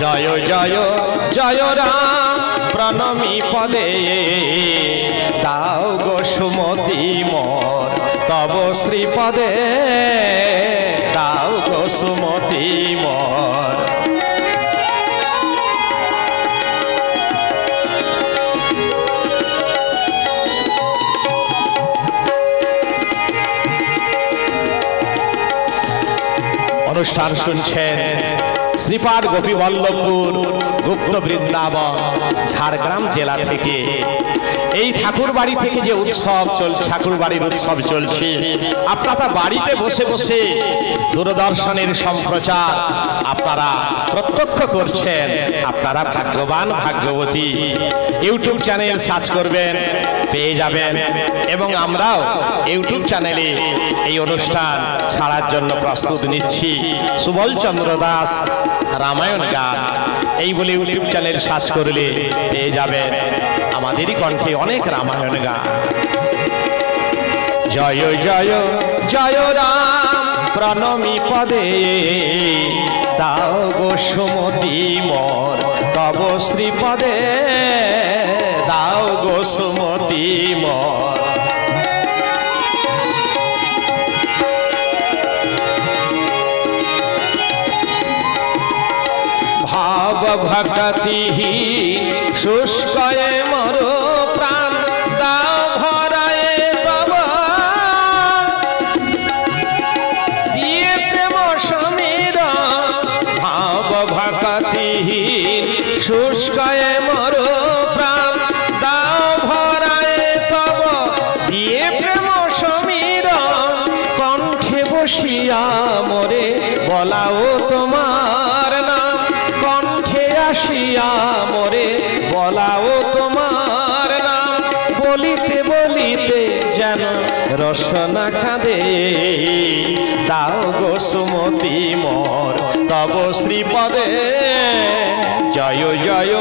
জয় জয় জয় রাম প্রণমী পদে দাও গো সুমতি মোর তব শ্রীপদে দাও গো সুমতি মোর। অনুষ্ঠান শুনছেন শ্রীপাদ গোপীবল্লভপুর গুপ্ত বৃন্দাবন ঝাড়গ্রাম জেলা থেকে। এই ঠাকুর বাড়ি থেকে যে উৎসব চলছে, ঠাকুর বাড়ির উৎসব চলছে, আপনারা বাড়িতে বসে বসে দূরদর্শনের সম্প্রচার আপনারা প্রত্যক্ষ করছেন। আপনারা ভাগ্যবান ভাগ্যবতী। ইউটিউব চ্যানেল সার্চ করবেন, পেয়ে যাবেন। এবং আমরাও ইউটিউব চ্যানেলে এই অনুষ্ঠান ছাড়ার জন্য প্রস্তুত নিচ্ছি। সুবল চন্দ্র দাস রামায়ণ গান এই বলে ইউটিউব চ্যানেল সার্চ করলে পেয়ে যাবেন আমাদেরই কণ্ঠে অনেক রামায়ণ গান। জয় জয় জয় রাম প্রণমী পদে দাও গো সুমতি মোর তব শ্রীপদে দাও গো সুমতি মোর। ভাব ভক্তিহীন শুষ্কয়ে মর প্রাণ দাও ভরায়ে তব দিয়ে প্রেম সমীর। ভাব ভক্তিহীন শুষ্কয়ে মর প্রাণ দাও ভরায়ে তব দিয়ে প্রেম সমীর। কণ্ঠে বসিয়া মোরে বলাও তোমার নাম, কণ্ঠে আসিয়া মোরে বলাও তোমার নাম। বলিতে বলিতে যেন রসনা কাঁদে দাও গো সুমতি মোর তব শ্রীপদে। জয় জয়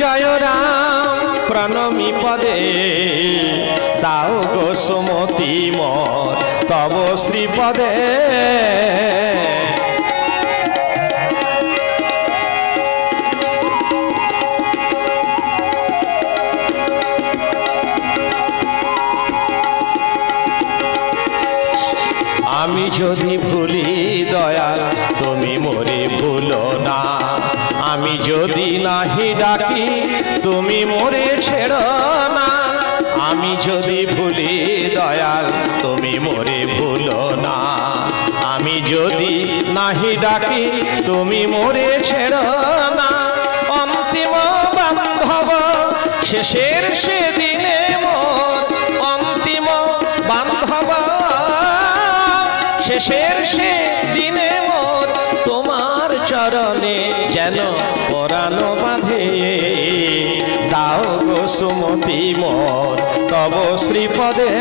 জয় রাম প্রণমী পদে দাও গো সুমতি মোর তব শ্রীপদে। আমি যদি ভুলি দয়াল তুমি মোরে ভুলো না, আমি যদি নাহি ডাকি তুমি মোরে ছেড়ো না। আমি যদি ভুলি দয়াল তুমি মোরে ভুলো না, আমি যদি নাহি ডাকি তুমি মোরে ছেড়ো না। অন্তিম বান্ধব শেষের সেদিনে মোর, অন্তিম বান্ধব শেষের সে দিনে মোর তোমার চরণে যেন পরাণ বাঁধে দাও গো সুমতি মোর তব শ্রীপদে।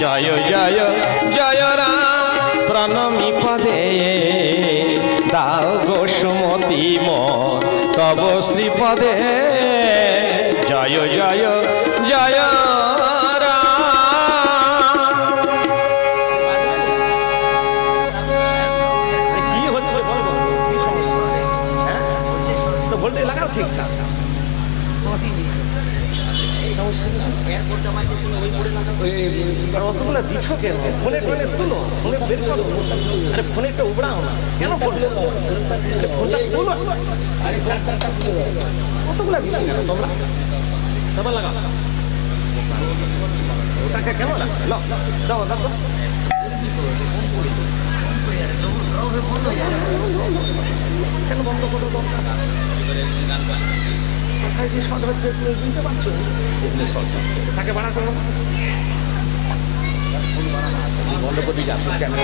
জয় জয় জয় রাম প্রণমী পদে দাও গো সুমতি মোর তব শ্রীপদে। জয় জয় জয় অতগুলো দিচ্ছ কেন? ফোনে টোনে তুলো, ফোনে বের করো। আরে ফোনেরটা উবড়াও না কেন? ফোনটা তুলো। আরে কতগুলো দিচ্ছ কেন তোমরা? তোমার লাগা ওটাকে কেন লাগা? দাও দাও কেন বন্ধ করো? বুঝতে পারছো তাকে বাড়া করো বন্ধ করে দিই ক্যামেরা।